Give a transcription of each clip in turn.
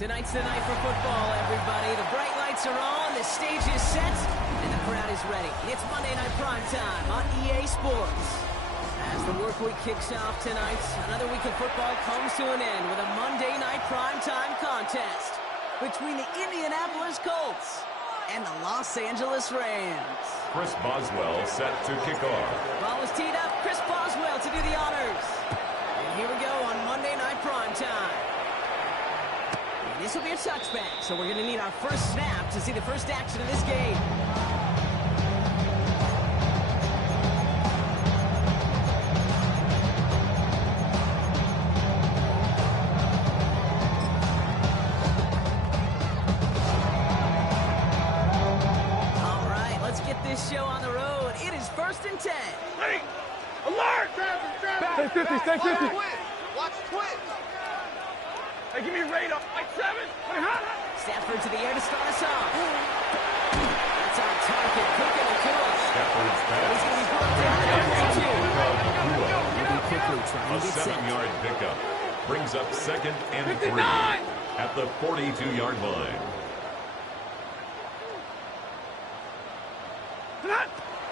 Tonight's the night for football, everybody. The bright lights are on, the stage is set, and the crowd is ready. It's Monday Night Primetime on EA Sports. As the work week kicks off tonight, another week of football comes to an end with a Monday Night Primetime contest between the Indianapolis Colts and the Los Angeles Rams. Chris Boswell set to kick off. Ball is teed up. Chris Boswell to do the honors. And here we go on Monday Night Primetime. This will be a touchback, so we're going to need our first snap to see the first action of this game. All right, let's get this show on the road. It is 1st and 10. Ready? Alert! Stay 50, stay 50. Watch twitch. Hey, give me radar. Like 7. Stafford to the air to start us off. That's on target. Cooking and Cool. Stafford's He's going to be pass. brought down at 32. Moving quickly, A trying to get set. 7-yard pickup brings up 2nd and 3 at the 42-yard line.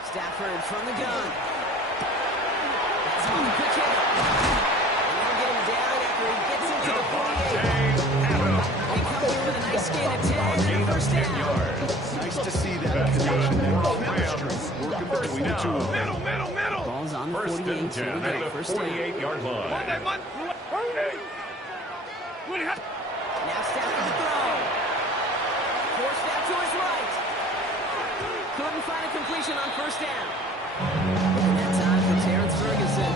Stafford from the gun. That's on the pitch hit. And they'll get him down after he gets into the 48. He comes in with a nice gain of 10 and first down. Nice to see that connection there. Chemistry working between the two of them. Middle. Ball's on the 1st 48. and 10 Here we go. at the First down. 48-yard line. Now Stafford to throw. Forced out to his right. Couldn't find a completion on first down. And that time for Terrence Ferguson.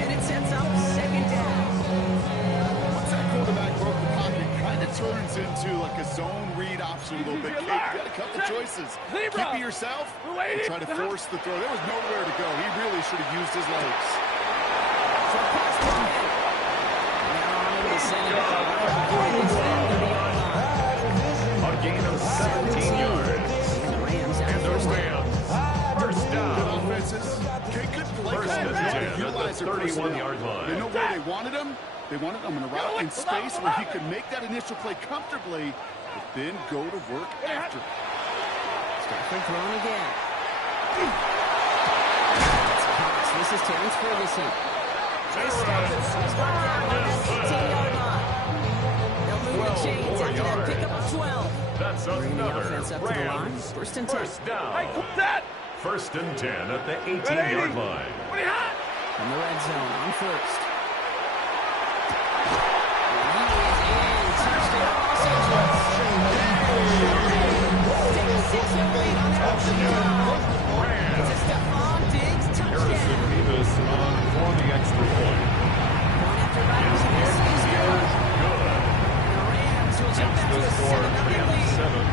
And it sets up 2nd down. Once that quarterback broke the pocket, kind of turns into like a zone read option a little bit. Kate, you got a couple choices. Keep it yourself and try to force the throw. There was nowhere to go. He really should have used his legs. So pass play. Now on to the center. A gain of 17 yards. And the Rams have And the first down. Rams, first Good down. offenses. Kate could play. First and 10 at the 31-yard line. You know where they wanted him? They wanted him in a route in space where he could make that initial play comfortably, but then go to work after. Stafford thrown again. That's Cox. This is Terrence Ferguson. Chase Stafford. He's brought down on that 18-yard line. They'll move the chains after that pickup of 12. That's Bringing the another offense up to the line. Rams. 1st and 10. First down. That. 1st and 10 at the 18-yard line. From the red zone on first. And he is in. Touchdown, Los Angeles. Take a 6-0 lead on their opening drive. It's a Stephon Diggs Harrison touchdown. Beavis on for the extra point. Point after Rodgers and this is good. Good. The Rams will jump Makes back to the a score 7-0 lead. 7.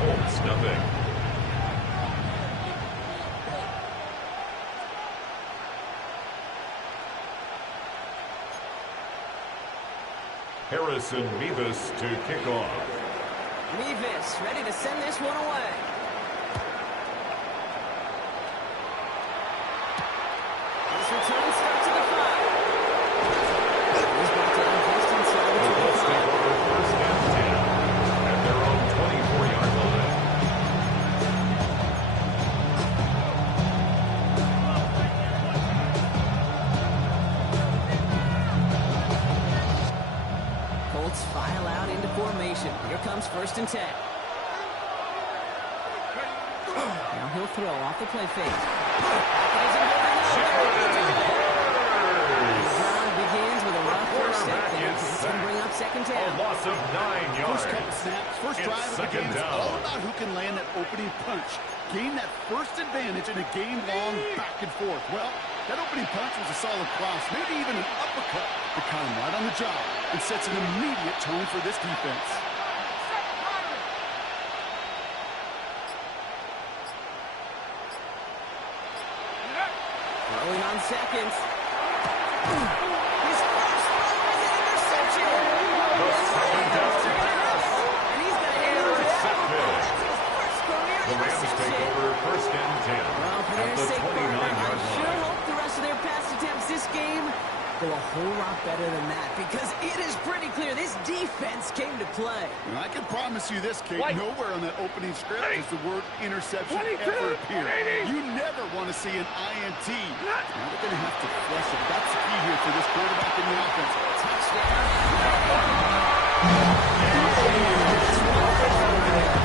Colts nothing. Harrison Beavis to kick off. Mevis ready to send this one away. This return starts at the 5. He's brought down first inside the The Colts take 25. over 1st and 10 at their own 24-yard line. Colts file out into formation. Here comes 1st and 10. Now he'll throw off the play fake. Brown begins with a rough first step. It's going to bring up 2nd A down. loss of 9 yards. First couple snaps, first It's drive of the 2nd game is down. all about who can land that opening punch. Gain that first advantage in a game-long back and forth. Well, that opening punch was a solid cross, maybe even an uppercut that caught him right on the job and sets an immediate tone for this defense. Throwing on seconds. His first throw is an interception. The 2nd down. And he's going to handle it. Intercepted. That's his first career The Rams take interception. over 1st and 10 Well, for at their the sake, 29-yard I sure line. hope the rest of their pass attempts this game go a whole lot better than that because it is pretty clear this defense came to play. And I can promise you this, Kate, nowhere on that opening script does the word interception 22, ever appear. 180. You never want to see an INT. Now they're going to have to flush it. That's the key here for this quarterback in the offense. Touchdown.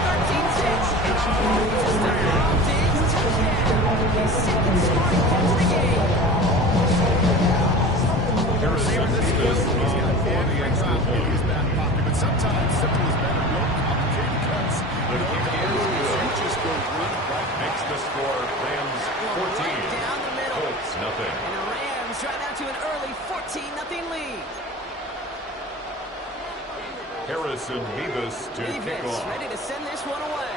13-6. His second scoring catch of the game. Harrison Davis is on for the extra in his back pocket, but sometimes simple is better. No complicated cuts. The kick is good. You just go run right. Makes the score Rams 14. Right down the middle. Colts nothing. And the Rams drive out to an early 14-0 lead. Harrison Davis to kick Davis off. ready to send this one away.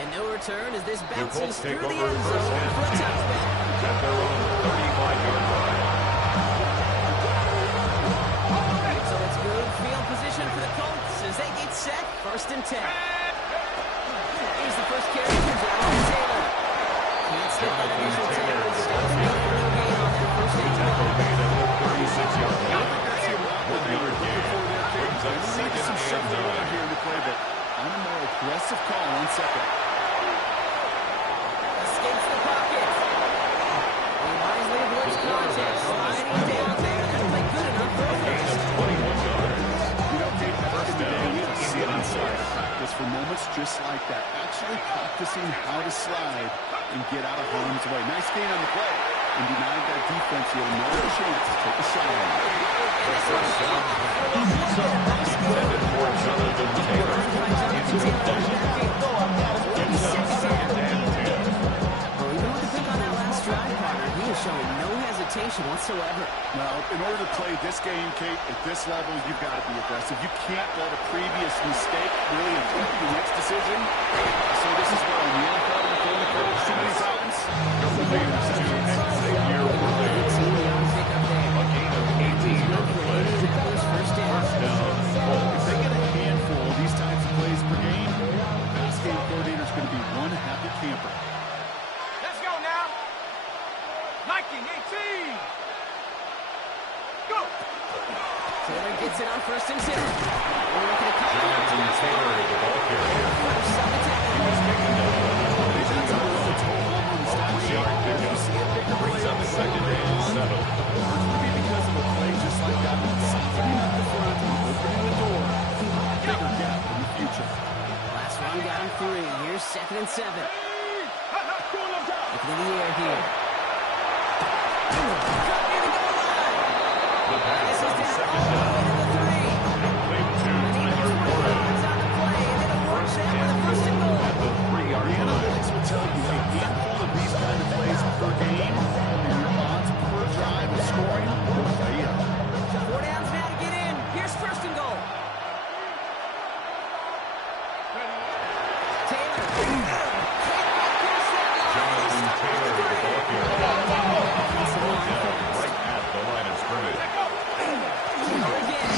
And no return as this The bounces Colts take through the over end first zone and for a 10 touchdown. at their own 35-yard line. So it's good field position for the Colts as they get set. 1st and 10. Here's the first carry for Jonathan Taylor. Can't slip that initial tackle and stuff. No gain on that first and 10. Tackle made at the 36-yard line. That's your 1 yard gain. Brings up second some and shuffling around 9. here in the playbook. On a more aggressive call on second. Escapes the pocket. He wisely avoids contact. Sliding down there. That'll make good enough for a Gain first. of 21 yards. You know, Kate, back in the day, we had to sit Indianapolis. inside to practice for moments just like that. Actually practicing how to slide and get out of harm's way. Nice gain on the play. And denied that defense yet another chance to take a shot on it. The first down intended for Jonathan Taylor. Into the pocket. Gives up 2nd and 10. Well, even with the pick on that last drive, partner, he is showing no hesitation whatsoever. Now, in order to play this game, Kate, at this level, you've got to be aggressive. You can't let a previous mistake really affect your next decision. So this is where in the NFL, you've thrown the coach too many times. The Raiders to exit the year with a gain of 18 on the play. First down, Colts. If they get a handful of these types of plays per game, this game coordinator is going to be one happy camper. Let's go now. 19-18. Go. Taylor gets it on 1st and 10. We're looking at Jonathan Taylor, the ball carrier. first on the tackle. He was taken down on the 12-yard pickup. Brings up 2nd and 7. Maybe because of a play just like that, softening up the front and opening the door. Bigger gap in the future. Last run got him 3. Here's 2nd and 7. Looking in the air here. Cut near the goal line. The pass This is on down 2nd all the down. way to the 3. Complete to And he Tyler gets 1 Warren. yards on the play, and it'll work that with a 1st and goal. At the 3-yard The line. analytics will tell you a handful of these kind of plays per game, and your odds per drive of scoring will way up. 4 downs now to get in. Here's 1st and goal. Taylor. Jonathan Taylor, the ball carrier. Down right at the line of scrimmage. Again.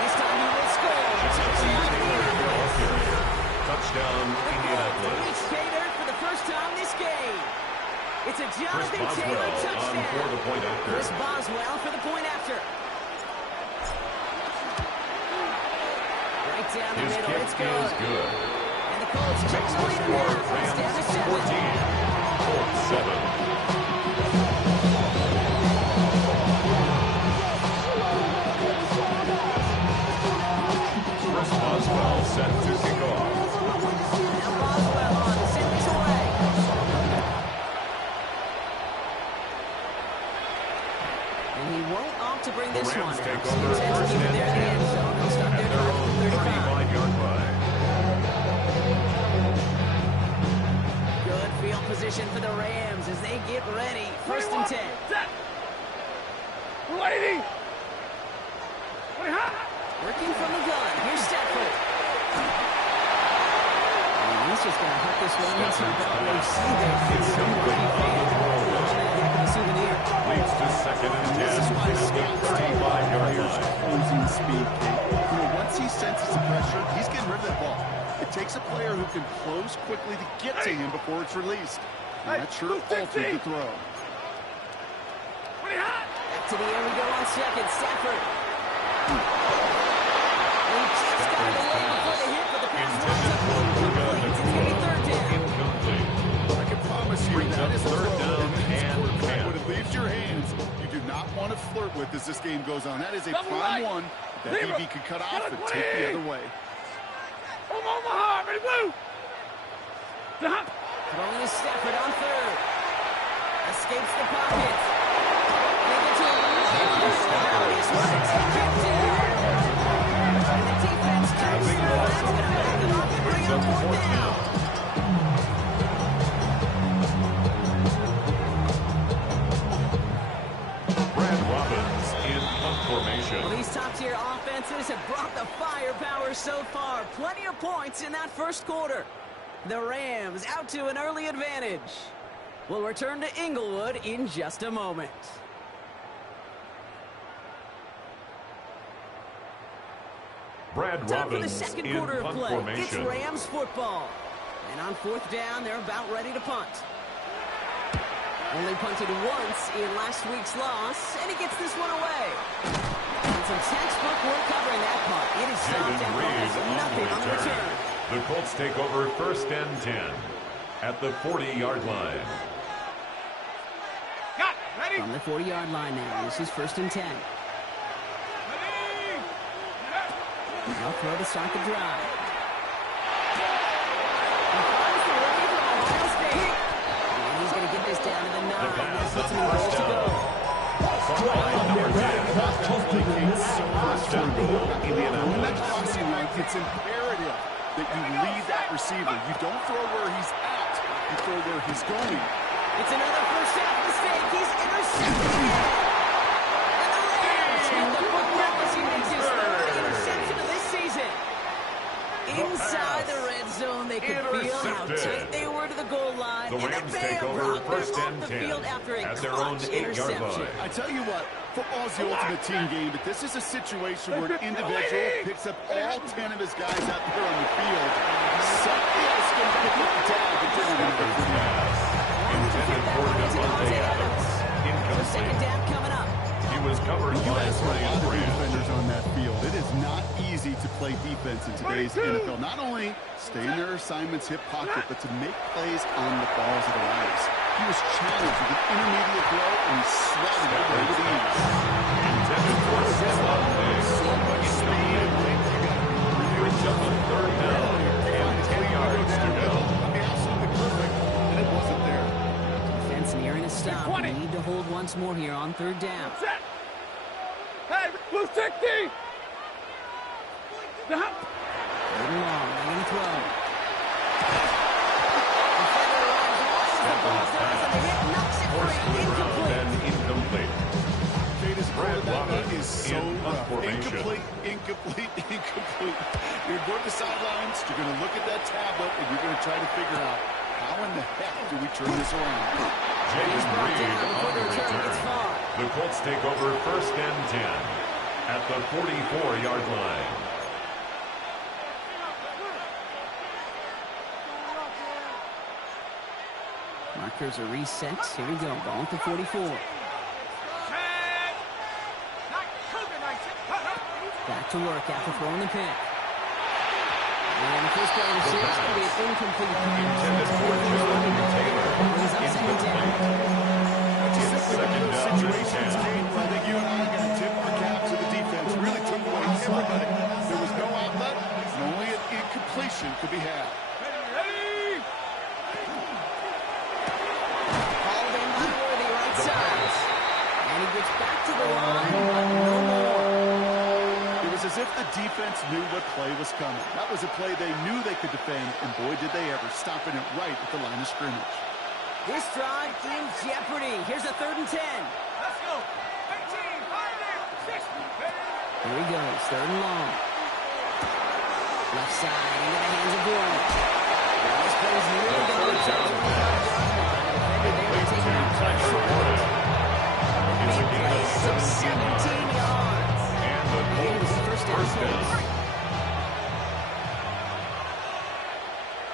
This time he will score. Jonathan Taylor, the ball carrier. Touchdown, Indianapolis. Reach Taylor for the first time this game. It's a Chris Jonathan Taylor Boswell on for touchdown. the point after. Chris Boswell for the point after. Right down the His middle. kick It's is good. good. And the Colts take Makes the the lead score now. It's down to Rams 7. 14. Colts 7. Chris Boswell set to kick off. Now Boswell on to send this away. And he won't opt to bring The this Rams one take out. over Instead, first keep it and there in the 10 end zone. They'll start at their their drive own at 35. 35-yard line. Good field position for the Rams as they get ready. 1st and 10. Set. Lady. 20 high. Working from the gun. Here's Stafford. And he's just going to hurt this one into the ball. You see there. It's so lucky fan. Heck of a souvenir. Leads to 2nd and 10 This is why at the scouts take 35-yard players line. closing speed, Kate. You know, once he senses the pressure, he's getting rid of that ball. It takes a player who can close quickly to get to him before it's released. And that sure altered the throw. Back to the air we go on second. Stafford. He just got it away before the hit, but the pass winds up incomplete. It's going to be third down. Incomplete. I can promise you that is a Third throw down and quarterback, when it leaves your hands, you do not want to flirt with as this game goes on. That is a prime one that DB could cut off and take the other way. Omaha, ready, blue. Throwing to Stafford on third. Escapes the pocket. They get to him. Now he's right. Kept it. And the defense comes through. That's going to back it off and bring up fourth down. Brad Robbins in punt formation. Well, these top-tier offenses have brought the firepower so far. Plenty of points in that first quarter. The Rams out to an early advantage. We'll return to Inglewood in just a moment. Brad Time for the Robbins second in quarter of punt play. It's formation. Rams football. And on fourth down, they're about ready to punt. Only punted once in last week's loss, and he gets this one away. And some textbook work covering that punt. It is stopped and falls nothing on the return. The Colts take over first and 10 at the 40-yard line. Got ready. From the 40-yard line now, this is first and 10. They'll throw to start the drive. He finds the rookie from Ohio State. And he's going to get this down to the 9. That puts him in goal to go. When that crossing line, it's imperative that you lead that receiver. You don't throw where he's at. You throw where he's going. It's another first half mistake. He's intercepted again. And the Rams hit the football as he makes his third interception of this season. Inside the red zone, they could feel how tight they were to the goal line. The Rams take over first and 10 at their own 8-yard line. I tell you what, football's the ultimate team game, but this is a situation where an individual picks up all 10 of his guys out there on the field. Somebody else is going to pick up the tag and turn it into a pass. Intended for Devontae Adams. The second Incomplete. down coming up. He was covered You by ask a lot Brian of Branch. defenders on that field. It is not easy to play defense in today's NFL. Not only stay in their assignments, hip pocket, but to make plays on the balls of the Rams. He was challenged with an intermediate throw, and he swatted it away with ease. Intended for Devontae. Speed. Brings up a third down and 10 yards to go. I mean, absolutely perfect, and it wasn't there. Defense nearing a stop. We need to hold once more here on third down. Set. Hey, blue 60. Third and long. They're going to throw. Then incomplete. This Brad quarterback Robbins is so in punt rough. formation. Incomplete. You're going to the sidelines, you're going to look at that tablet, and you're going to try to figure out how in the heck do we turn this around. James Reed on the return. The Colts take over first and 10 at the 44-yard line. Markers are reset. Here we go. Ball at the 44. Back to work after throwing the pick. And the first play of the series will be an incomplete pass. Intended for John Taylor. Brings up second down. Second down and 10. I think you and I are going to tip our cap to the defense. Really took away everybody. There was no outlet, and only an incompletion could be had. Hauled in by Worthy, right side. And he gets back to the line, but no more. It was as if the defense knew what play was coming. That was a play they knew they could defend, and boy, did they ever, stopping it right at the line of scrimmage. This drive in jeopardy. Here's a third and 10. Let's go. 18, 5, 6. Here he goes, third and long. Left side, into the hands of Bourne. This play's nearly going to be touched. It's a gain of 17 yards. And the Colts first down.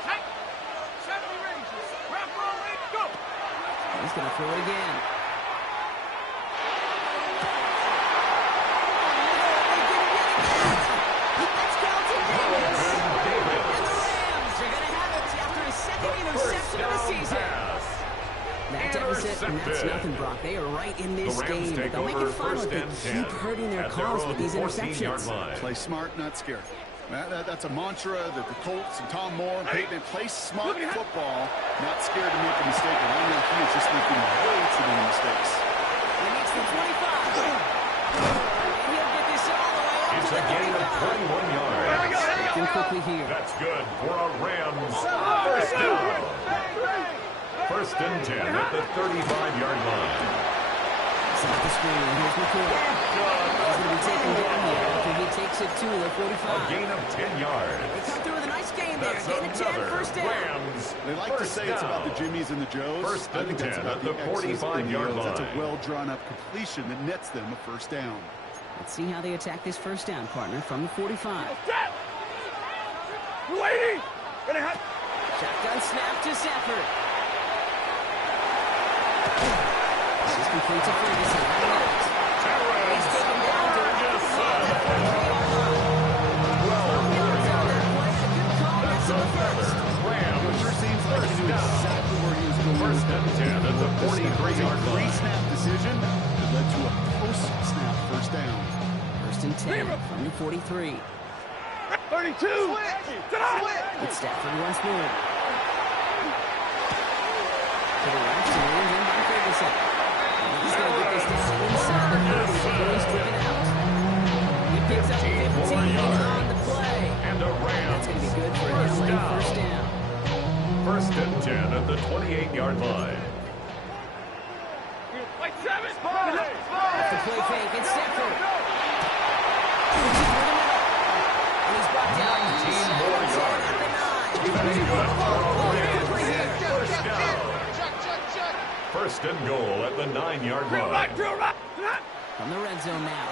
Tight. 70 ranges. Wrap roll, ready, go. He's going to throw it again. That's Carlton Davis. And the Rams are going to have it after his second interception of the season. That deficit, and that's nothing, Brock. They are right in this game. But they'll make it fun if they keep hurting their cause with these interceptions. Play smart, not scared. That's a mantra that the Colts and Tom Moore, they play smart football, not scared to make a mistake. And I know he is just making way too many mistakes. He makes the 25. And he'll get this all the way up It's to a the gain of 31 yards. Looking quickly here. That's good for a Rams first down. First and 10 at the 35-yard line. Set the screen. Here's McCoy. He's going to be taken down here after he takes it to the 45. A gain of 10 yards. They come through with a nice gain there. That's Gain of 10, another first down. Rams They like to say it's about the Jimmies and the Joes. First I and think that's 10 about at the X's and 45-yard O's. That's a line. well-drawn-up completion that nets them a first down. Let's see how they attack this first down, partner, from the 45. Waiting. Shotgun snap to Stafford. This is complete to Ferguson. He's taken down to the 43-yard line. 12 yards on that play. A good call. That's the first. It sure seems like he knew exactly where he was going. First and 10 at the 43-yard line. Pre-snap decision that led to a post-snap first down. First and 10 from the 43. 32. It's Stafford once more. To the left, and in by Ferguson. He's going to get this down inside the 30 before he's driven out. He picks up 15 on the play. And a Rams That's going to be good for an LA first down. First and 10 at the 28-yard line. Like 7. Off the play fake, it's Stafford. And he's brought down 19 more yards. at the 9. That's good for a Rams Quickly here. first down. First and goal at the 9-yard line. From the red zone now.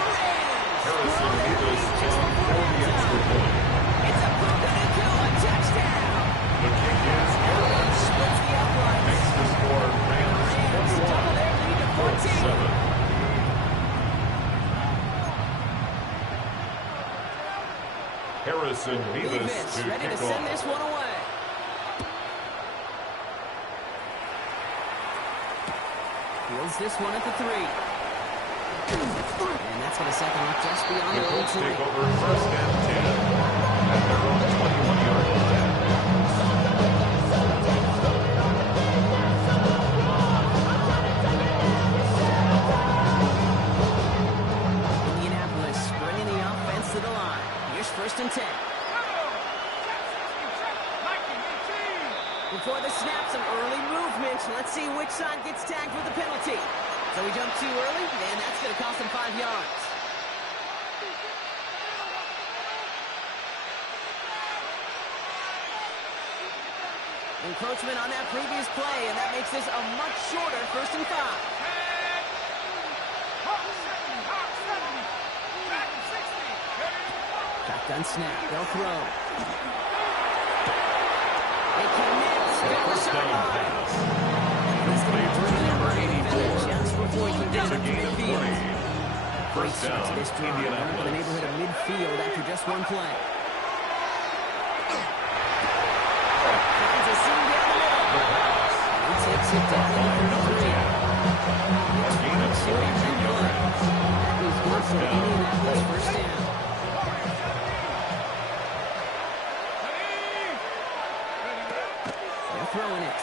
Harrison Davis scored for the extra point. It's a touchdown. The kick is good. Splits the uprights. Makes the score Rams Double their lead to 14. 21-7. Harrison Davis to ready to kick send off. this one away. Fields this one at the 3. And that's going to set them up just beyond The their own Colts 3. take over first and 10 at their own 21-yard line. Indianapolis bringing the offense to the line. Here's first and 10. Before the snap, some early movement. Let's see which side gets tagged with the penalty. So we jump too early, and that's going to cost him 5 yards. Encroachment on that previous play, and that makes this a much shorter first and 5. Shotgun snap, they'll throw. They connect. First down pass. Complete to number 84. Just before he can get It's a it to gain of 3. midfield. Great First start to down, this drive. They're in the Indianapolis. neighborhood of midfield after just one play. Finds a seam down the middle. He takes it down to the 33. A gain of 42 yards. That was good for Indianapolis first down. They're throwing it.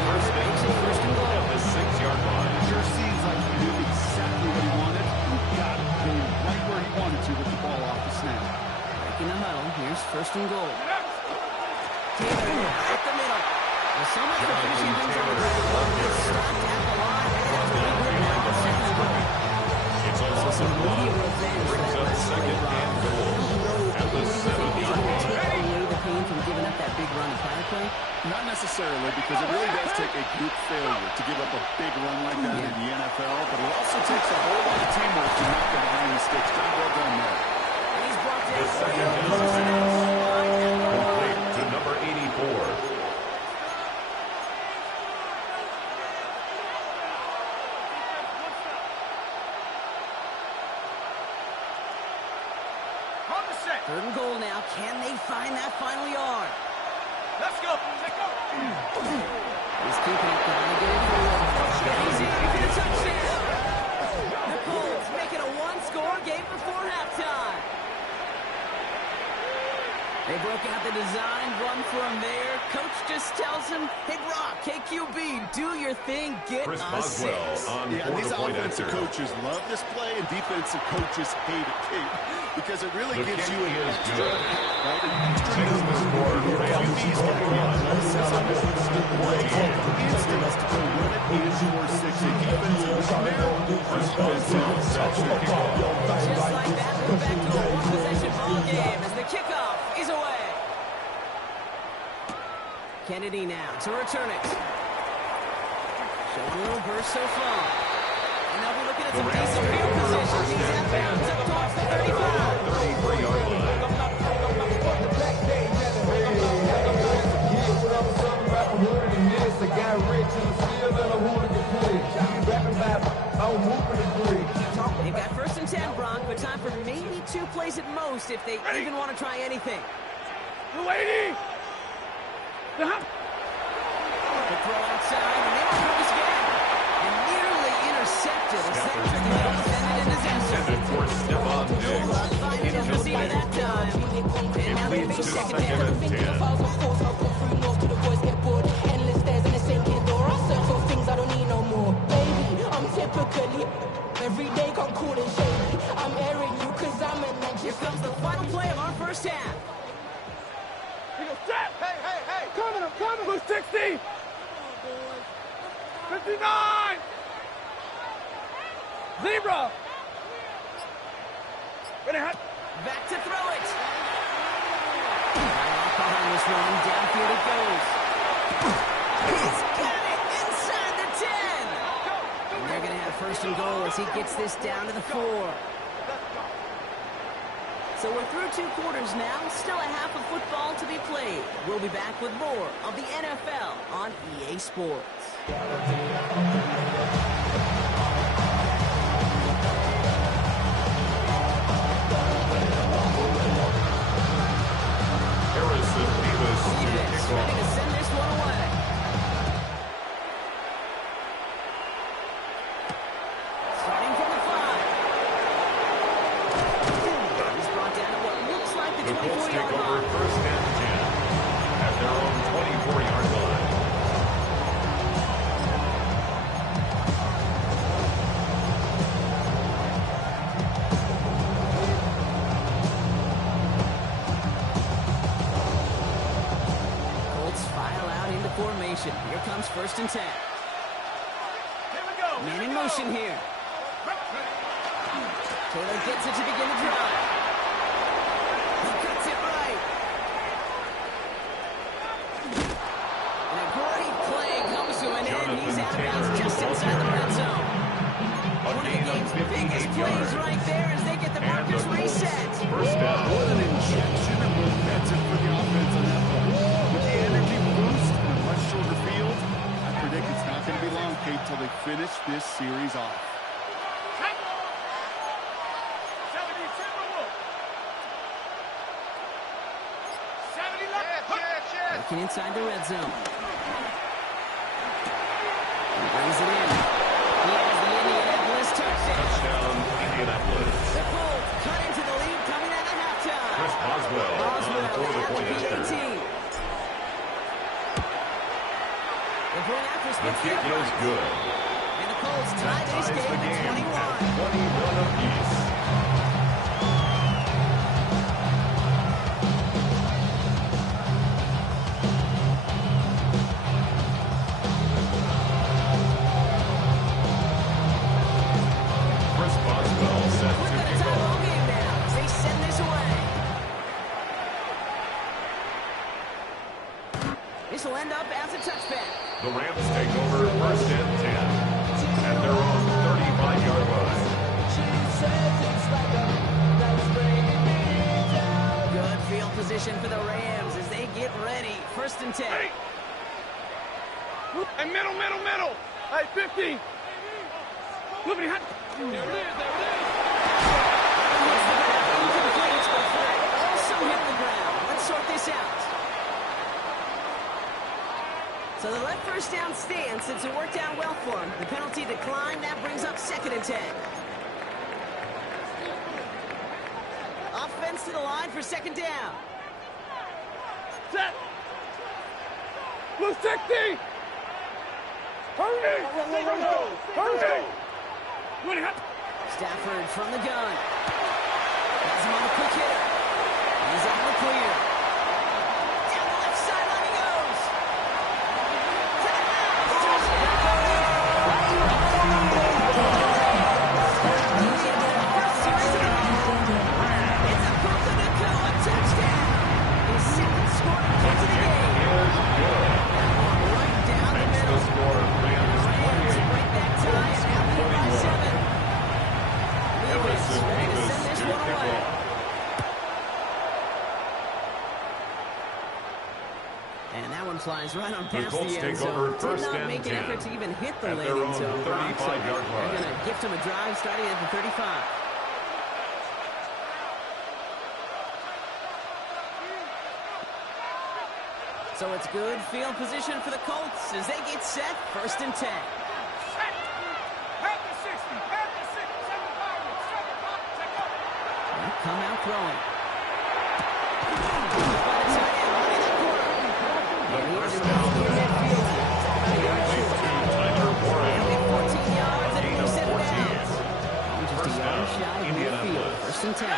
First and 10 at the 6-yard line. Sure seems like he knew exactly what he wanted. He got it going right where he wanted to with the ball off the snap. Breaking the huddle. Here's first and goal. Taylor at the middle. There's so much for finishing things on the ground. Stopped at the line. It's a loss of 1. Brings up second and goal at the 7-yard line. team from giving up that big run of power play? Not necessarily, because it really does take a group failure to give up a big run like that in the NFL, but it also takes a whole lot of teamwork to knock them behind the sticks. John, well done there. And he's brought down The second down pass, complete to number 84. Third and goal now. Can they find that final yard? Let's go. Let's go. He's keeping it going to get it forward. And he's in for the touchdown. The Colts make it a one-score game before halftime. They broke out the design, run for him there. Coach just tells him, hey, Brock, KQB, do your thing, get Chris a Boswell six. on Yeah, these point offensive answer. coaches love this play, and defensive coaches hate it, Kate, because it really The gives kick you an is extra, good. right? An extra Takes the score. QB's got to be athleticism, play, and instincts to run it in for 6. A defensive nightmare, offensive Sets the kickoff. Just like that, we're back to a one-possession ball game as the kickoff is away. Kennedy now to return it. Showing a little burst so far. And they'll be looking at some decent field position. He's out of bounds up towards the 35. 33-yard line. They've got first and 10, Bronk, but time for maybe 2 plays at most if they even want to try anything. You waiting? The throw outside, and they don't focus again. And nearly intercepted as that took the defended in disaster. Intended for Stephon Diggs. Finding his receiver that time. And now they Leads make to second second down. and 10. Here comes the final play of our first half. He goes, set. Hey, hey, hey. I'm coming. Who's 60? 59. Zebra. Ready, hot. Back to throw it. Off behind this one. Downfield it goes. He's got it inside the 10. And they're going to have first and goal as he gets this down to the 4. So we're through 2 quarters now. Still a half of football to be played. We'll be back with more of the NFL on EA Sports. Harrison Davis to Davis kick ready to off. send this one away. Starting from the 5. He's brought down to what looks like the The Colts take 24-yard over line. first and 10 at their own 24-yard line. Colts file out into formation. Here comes first and 10. Here we go. Man in motion here. Taylor gets it to begin the drive. He cuts it right. And a great play comes to an end. He's out of bounds just inside the red zone. One of the game's biggest plays right there as they get the markers reset. First down. What an injection of momentum for the offense on that play. With the energy boost and a much shorter field, I predict it's not going to be long, Kate, till they finish this series off. 70 Timberwolves. 70 left. Working inside the red zone. He brings it in. He has the Indianapolis touchdown. Touchdown, Indianapolis. The Colts cut into the lead coming out of halftime. Chris Boswell on for the point PAT. answer. The point after The spits kick the is upright. good. And the Colts tie That this ties the game game at 21. at 21 apiece. Chris Boswell set We're to going to kick tie off. ball game now as they send this away. This will end up as a touchback. The Rams take over 1st and 10 at their own 35-yard line. Good field position for the Rams as they get ready. 1st and 10. Hey, middle. Hey, 50. Look at him. There it is. Incomplete, but flag also hit the ground. Let's sort this out. So they let 1st down stand since it worked out well for him. The penalty declined. That brings up 2nd and 10. Offense to the line for 2nd down. Set. Blue 60. Hurry. Stafford from the gun. Has him on the quick hitter. He's out of the clear. Down the left sideline he goes. It's a Brooklyn to go, a touchdown. His 2nd score of the game. That one right down the middle. The score, Rams Rams 28. break that tie and now lead by 7. Harrison Ready to Davis send this to one kick away. off. And that one flies right on The past Colts the end take over zone. Did 1st not and make an 10 effort to even hit the at their landing own zone. 35-yard They're line. going to gift him a drive starting at the 35. So it's good field position for the Colts as they get set. 1st and 10. They'll come out throwing. The first down pass. Complete to Tyler Warren. 14 yards and Gain of 7 14. downs. Just a First yard down, shy of midfield. Indianapolis. 1st and 10.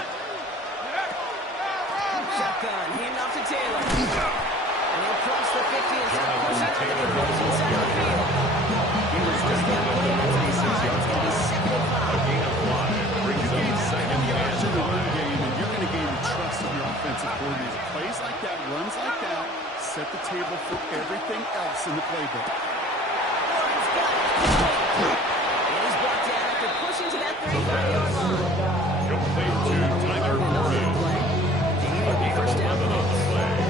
Shotgun, hand off to Taylor. And he'll cross the 50 and start pushing on the approach inside the field. He was just Down the way back to the side. It's going to be 2nd and 5. a gain of 5. Brings up 2nd Yards in and the run 5. game, and you're going to gain the trust of your offensive coordinator. Plays like that, runs like that, set the table for everything else in the playbook. Warren's got it. And he's brought down after pushing to that 35-yard line. Complete to Tyler Warren. A gain of 11 on the play.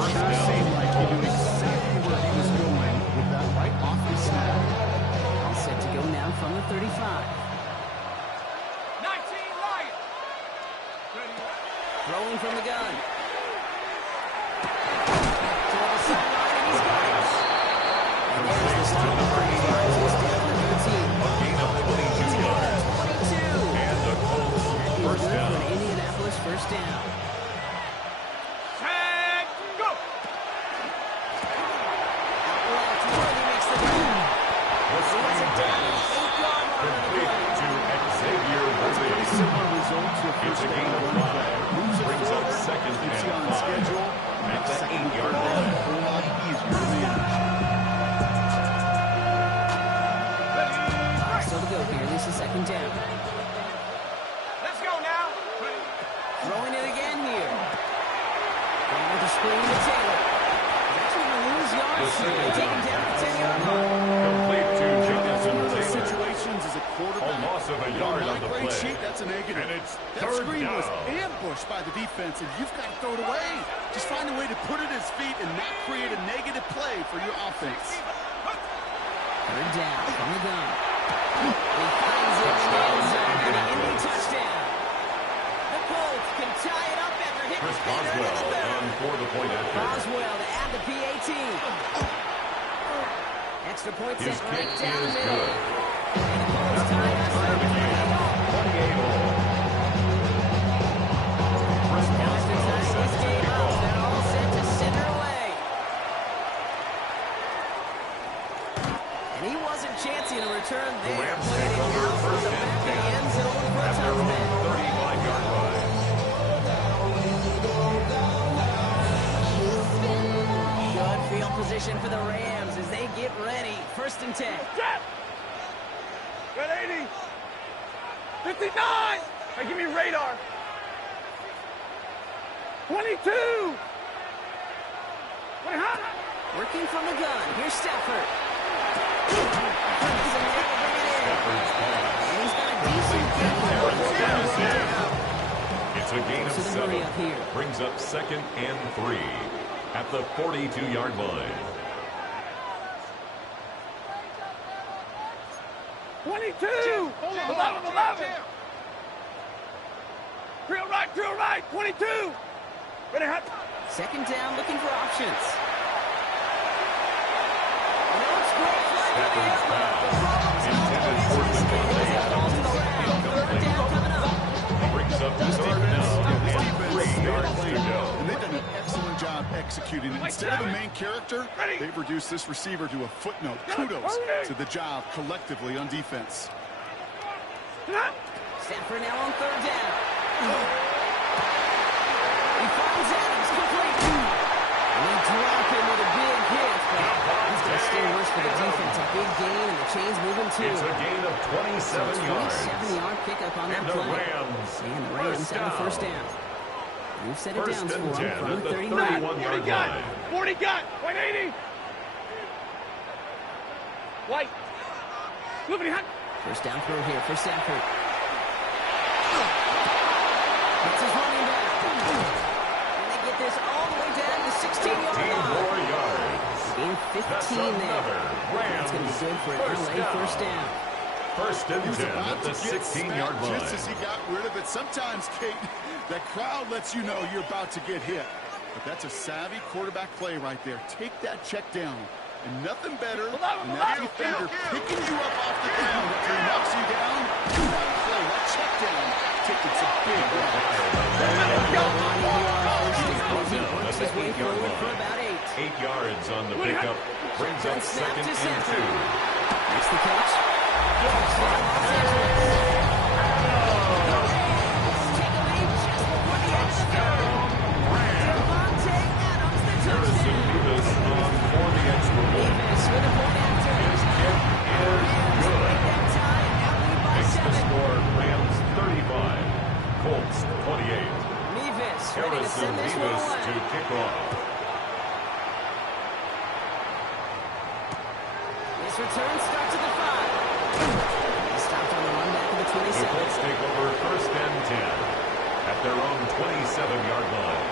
First Sure down. seemed like he knew exactly where he was going with that right off his snap. All set to go now from the 35. 19 Lions. Throwing from the gun. Toward the sideline, and he's got it. And there's the start of the first drive. He's down to 13. A gain of 22 yards. 22. And the Colts He's first good for down. an Indianapolis 1st down. Tag, go. Out left, Worthy makes the grab. The screen pass. 8-yard line on the Complete play. to Xavier Worthy. Similar result to a It's first a gain down of run 5. play. Moves it Brings up forward, 2nd keeps you and on 5. schedule, At the makes 8-yard a line. whole lot easier to manage. Still to go here. This is 2nd down. Let's go now. Throwing it again here. Going with the screen to Taylor. He's actually going to lose yards here. They take him down to the 10-yard line. Complete to One Jonathan of those Taylor. situations as a quarterback. A loss of a on yard my on the grade play. sheet, that's a negative. And it's that 3rd screen was down. ambushed by the defense, and you've got to throw it away. Just find a way to put it at his feet and not create a negative play for your offense. 3rd down from the gun. He finds it in the end zone for the Indy touchdown. The Colts can tie it up after hitting Chris the Painter in the Boswell 3rd. on for the point after. Boswell to add the PAT. Extra point His set kick right down the is middle. good. And the Colts tie us up 28 all. 28 all. Chris Now after Boswell tying set this to game kick up, off. they're all set to send her away. And he wasn't chancing a return The there. Rams Putting take it over out from 1st the and back of the 10 end zone for a at their own touchdown. 35-yard line. Good field position for the Rams as they get ready. 1st and 10. Jet. Got 80. 59. Hey, give me radar. 22. 20. Working from the gun. Here's Stafford. And he's got a decent gain. It's a gain of 7. Brings up 2nd and 3 at the 42-yard line. 22! 11! Drill right, 22! Ready, hot. 2nd down, looking for options. Stafford's pass intended for the brings up the start now and 3 yards to go. And they've done an excellent job executing it. Instead of a main character, they've reduced this receiver to a footnote. Kudos to the job collectively on defense. Stafford now on 3rd down. He finds Adams complete. And they drop him with a big hit. But he's going to stay worse for the defense. A big gain, and the chain's moving too. It's a gain of 27 yards. 27-yard pickup on that And the play. Rams And the Rams have the 1st down. You've set it down First for and 10 him from at the the 39. 31-yard line. 40 got, 180. White. Moving hot. 1st down throw here for Stafford. That's his running back. And they get this all the way down to the 16-yard 15 line. more yards. Gain 15 That's there. another That's going to be good for an LA first down. First and He was 10 about at the to get 16-yard smacked line. just as he got rid of it. Sometimes, Kate, that crowd lets you know you're about to get hit. But that's a savvy quarterback play right there. Take that check down. And nothing better than that defender picking you up off the ground after he knocks you down. That play, that check down, taking some big Works his way forward for about 8. 8 yards on the pickup. Brings up 2nd and 2. Makes the catch. Take a lead just before the end of the third. Devontae Adams, the touchdown. Davis on for the extra point. Davis with a point after. His kick is good. Break that tie and now lead by Makes the 7. score Rams 35, Colts 28. Nevis ready to Harrison send this one Nevis away. to kick off. This return starts at the 5. Stopped on the run back of the The 27. Colts take over 1st and 10 at their own 27-yard line.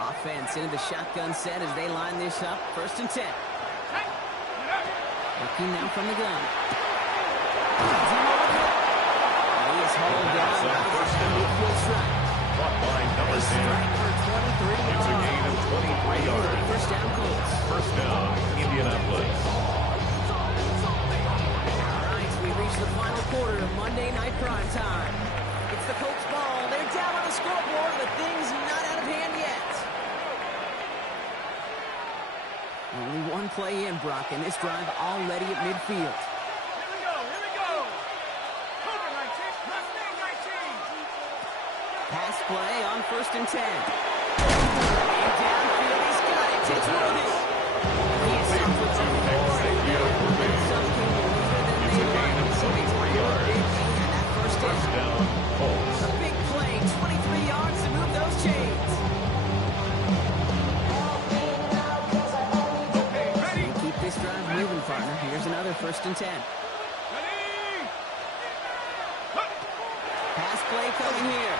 Offense into the shotgun set as they line this up. 1st and 10. Looking now from the gun. He is hauled down by the midfield strike. Caught by number 10. Strike for 23 yards. It's a gain of 23 yards. 1st down, Colts. 1st down, Indianapolis. All right, we reach the final quarter of Monday Night Prime Time. It's the Colts ball. They're down on the scoreboard, but things not out of hand yet. Only one play in, Brock, and this drive already at midfield. Here we go. Cobra 19, Mustang 19. Pass play on 1st and 10. And downfield, he's got it. It's Worthy. He is off with some glory there. Some came later than they wanted. So they took a big gain on that 1st down. Colts. A big play, 23 yards to move those chains. Keep this drive moving, partner. Here's another 1st and 10. Ready? Pass play coming here.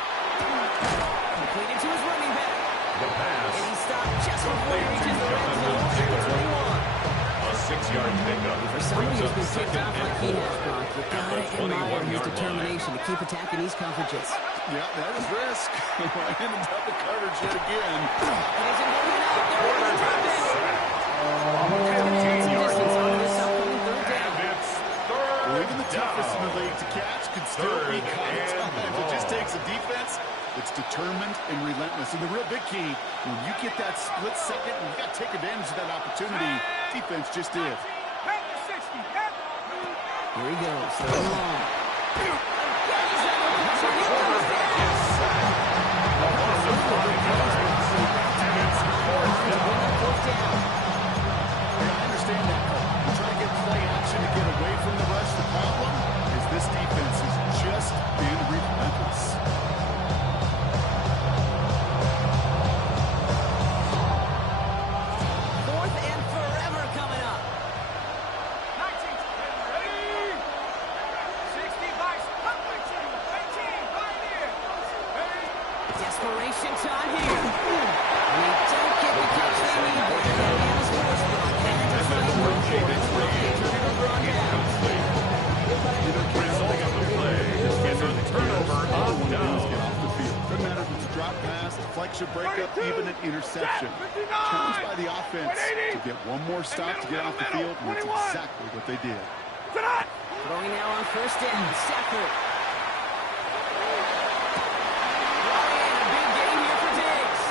Completed to his running back. The pass. And he stopped just before he reaches the red zone at the 21. A 6-yard pickup. For somebody Brings who's up been kicked 2nd off and like he 4 has, Brock, you at gotta the admire his 21-yard determination to keep attacking these coverages. Yeah, that is risk. In double coverage yet again. It isn't moving out. They're going to drop it. That's going to add some distance on this upcoming 3rd down. And it's Well, 3rd even the toughest in the down. league to catch can still be Third caught at and times. It just long. takes a defense that's determined and relentless. And the real big key, when you get that split second, and you got to take advantage of that opportunity. Defense just did. Head to 60. Head. Here he goes. Third and long. And I understand that, Cole. You try to get play action to get away from the rush. The problem is this defense has just been Desperation time here. And they don't get the catch they need there. Indiana's force broadcast. And the number James Reed incomplete. Result of the play is a turnover on down. Doesn't matter if it's a drop pass, deflection, breakup, even an interception. Challenged by the offense to get one more stop to get off the field, and that's exactly what they did. Throwing now on first down. Stafford. And a big game here for Diggs.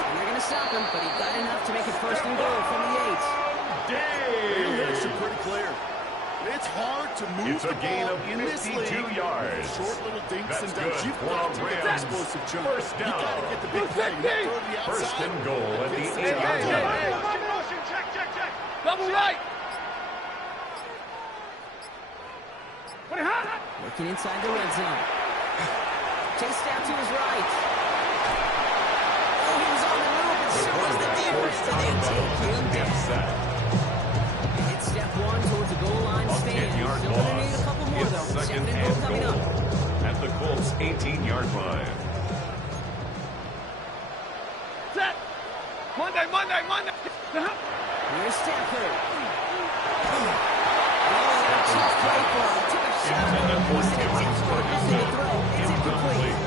And they're going to stop him, but he got enough to make it first and goal from the 8. Diggs! It's pretty clear. It's hard to move It's a gain of in this 52 league. yards. Short little dinks That's and dunks. good You've for got to a get Rams. that explosive jump. First You down. got to get the big play. Not throw to the outside. First and goal at the 8-yard Hey, line. motion, check. Double right. Working inside the red zone. Chased out to his right. Oh, he was on the move, and so was the defense, and they take him down. It's step one towards a goal line stand. Still going to need a couple more, It's though. second Second and goal and coming goal up. at the Colts' 18-yard line. Set. Monday. Here's Stafford. Tough play for him. Took a shot. Intended for He's in Gibbons, but nothing he's to throw. It's incomplete.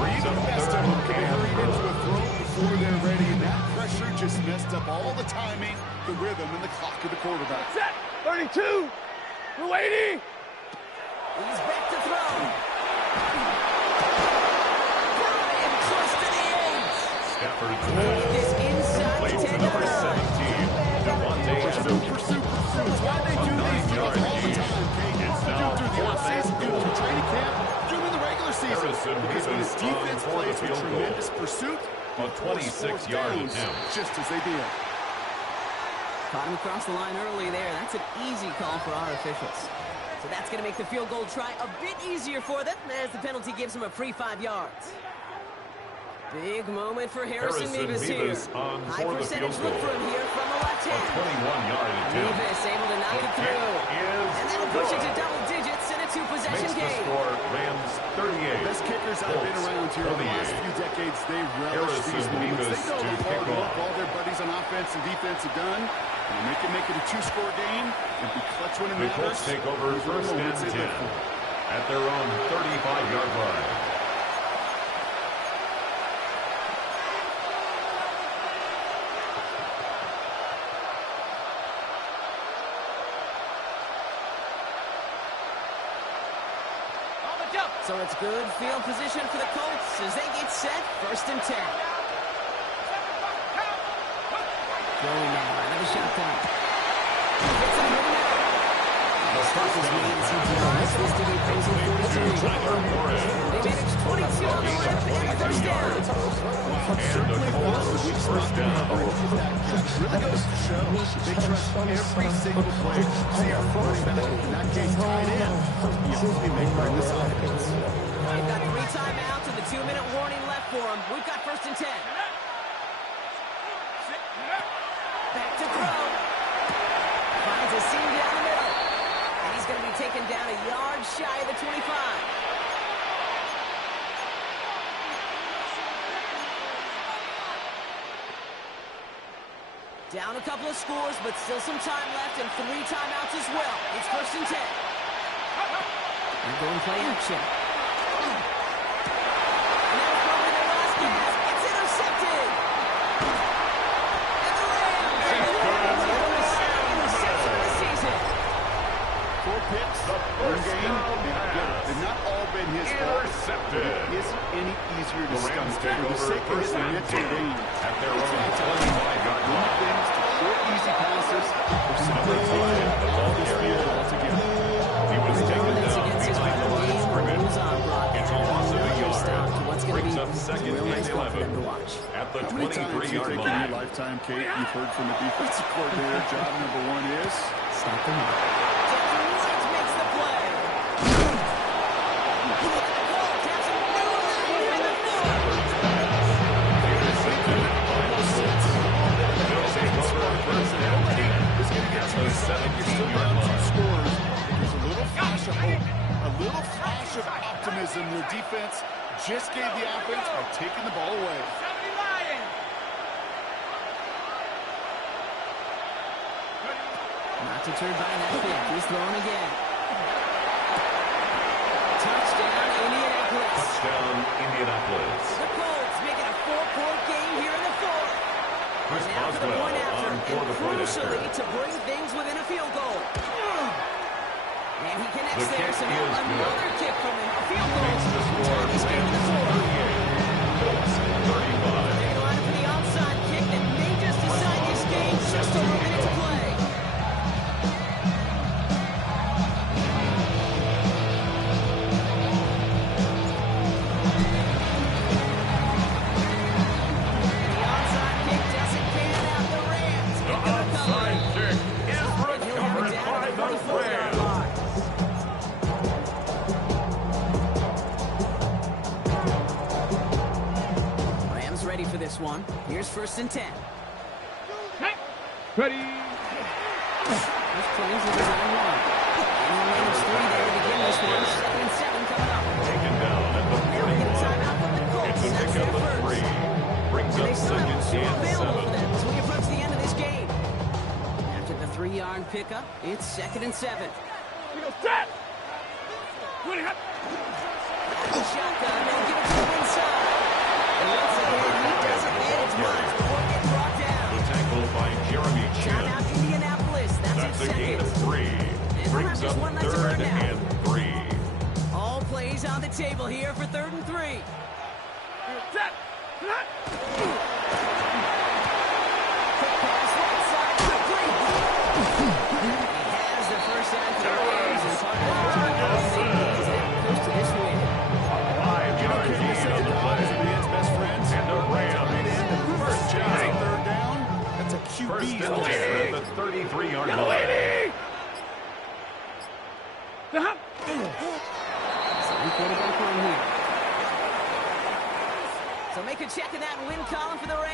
Reed on Best third time to and hurry into goal. a throw before they're ready, and that pressure just messed up all the timing, the rhythm, and the clock of the quarterback. Set. 32. We're waiting. He's back to throw. Brian close to the edge. Stafford's Is inside complete to 10 number yards. 17, Devontae Adams. Pursue. It's why they do these things all the time, Kate. It's Do now through the fourth offseason, and do goal. through training camp, do in the regular season. Harrison Because when his Rivas defense on for the plays with field goal. tremendous pursuit, A they force 26-yard downs, attempt. just as they did. Caught him across the line early there. That's an easy call for our officials. So that's going to make the field goal try a bit easier for them as the penalty gives them a free 5 yards. Big moment for Harrison Rivas here. On High for the percentage field look goal. from here from the left A hand. 21-yard attempt. Rivas able to knock The it through. kick is And that'll push it to good. double digits in a two-possession Makes the game. score Rams 38. Best kickers I've been Colts around here in the last 28. few decades, they relish Harrison these moments. Rivas They know to the kick hard work off. all their buddies on offense and defense have done. And they can make it a two-score game and be clutch when it The matters. Colts take over These are the first and moments they 10 live for. at their own 35-yard line. So it's good field position for the Colts as they get set. First and 10. Going now. Another shotgun. Hits him in the middle. They'll stop this game as he drives this to the opposing 43. They manage 22 on the left and the first down. And the Colts first down. Really goes to show they trust every single play. See our running back, in that case, tied in. He's a playmaker in this offense. They've got 3 timeouts and the 2-minute warning left for them. We've got first and 10. Back to throw. Finds a seam down the middle. And he's going to be taken down a yard shy of the 25. Down a couple of scores, but still some time left and 3 timeouts as well. It's first and 10. They're going play action. And that was probably their last pass. It's intercepted. And the Rams are the second interception of the season. 4 picks, one game. They've not all been his fault. Intercepted. It isn't any easier to The Rams stomach. take For the over sake of first hitting and the mental 10 game, at their it's own all time. 25-yard Limit line. things to short, easy passes. Or simply Number 5, the ball carrier. altogether. He was taken That's down against his behind the line of game scrimmage. rules on broadcast. It's a loss of a Stop to yard. what's going to Brings be up second a real nice and one for them to 11 watch. at the How many times do you 23-yard think in your line. lifetime, Kate, you've heard from the defensive coordinator, job number 1 is? Stop the run. White makes the play. Colts have some new life in the field. Intercepted by the Colts. They'll take over first and 10 at the 17-yard line. Scores. There's a little flash of hope, a little flash of optimism. Their defense just gave the offense by taking the ball away. Not deterred by that kick. He's throwing again. Touchdown, Indianapolis. Touchdown, Indianapolis. The Colts making a 4-point game here in the fourth. Chris Now for the Boswell point after, on for and the point crucially after. to bring things within a field goal. And he connects The there, kick so now is another good. kick from him. A field goal. Makes the score Tie this game in the fourth. 38. Colts 35. They're going to line up for the onside kick that may just decide this game. Just over a minute to play. The onside kick doesn't pan out. The Rams The get the recovery. onside kick is And he'll have recovered it down by at the the 44-yard Rams. line. Rams ready for this one. Here's 1st and 10. Ready. This plays with his own one. And the Rams 3 there to begin this one. 2nd and 7 coming up. Taken down at the Now we get a 41. timeout from the Colts. It's a That's pickup their of first. 3. Brings And they up still have 2nd two and available for 7. them as we approach the end of this game. After the 3-yard pickup, it's 2nd and 7. We go set. Shotgun, they'll give it to the inside. And once again, he doesn't manage much before getting brought down. The tackle by Jeremy Chin. Timeout Indianapolis. That's That's its a gain second. of 3. they'll Brings have just up one left to burn 3rd now. and 3. All plays on the table here for 3rd and 3. Set. Quick pass right side, complete. He has the first down for the Rams. And part of that journey is that close to this win. 5-yard gain on the play. Is a man's best friends. And the Rams. First down. Third down. That's a First QB. and 10 at the 33-yard line. So make a check in that win column for the Rams.